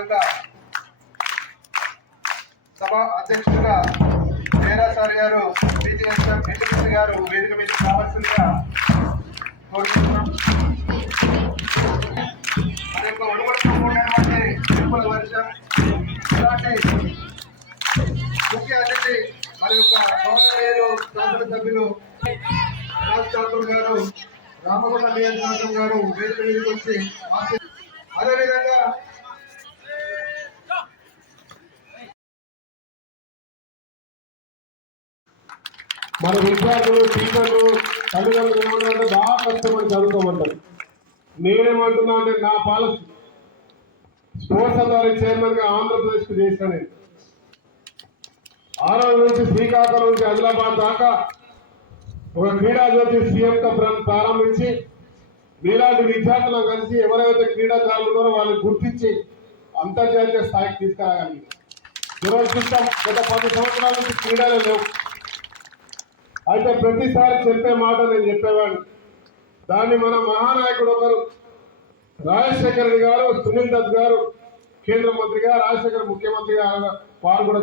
యొక్క సభ అధ్యక్షుడిగా వీరాసారి గారు బీజేపీ గారు వేదిక మీద కావాల్సిందిగా కోరుతున్నాం. మన యొక్క ఒడిగొడుతూ ఉన్నటువంటి తిరుమల వర్షం ఇలాంటి ముఖ్య అతిథి మన యొక్క గౌరవనీయులు శాసనసభ్యులు రాజ్ గారు రామగుండ నియోజకవర్గం గారు వేదిక మీదకి వచ్చి అదేవిధంగా మన విద్యార్థులు టీచర్లు తల్లిదండ్రులు ఏమంటారంటే బాగా కష్టపడి చదువుకోమంటారు. నేనేమంటున్నా అంటే నా పాలసీ స్పోర్ట్స్ అథారిటీ చైర్మన్గా ఆంధ్రప్రదేశ్కి చేశాను. నేను ఆ రోజు నుంచి శ్రీకాకుళం నుంచి ఆదిలాబాద్ దాకా ఒక క్రీడా జ్యోతి సీఎంగా ప్రారంభించి మీలాంటి విద్యార్థులను కలిసి ఎవరైతే క్రీడాకారులు ఉన్నారో వాళ్ళని గుర్తించి అంతర్జాతీయ స్థాయికి తీసుకురాగలిగి దురదృష్టం గత 10 సంవత్సరాల నుంచి క్రీడలు లేవు. అయితే ప్రతిసారి చెప్పే మాట నేను చెప్పేవాడిని. దాన్ని మన మహానాయకుడు ఒకరు రాజశేఖర రెడ్డి గారు, సునీల్ దత్ గారు కేంద్ర మంత్రిగా, రాజశేఖర్ ముఖ్యమంత్రిగా వారు కూడా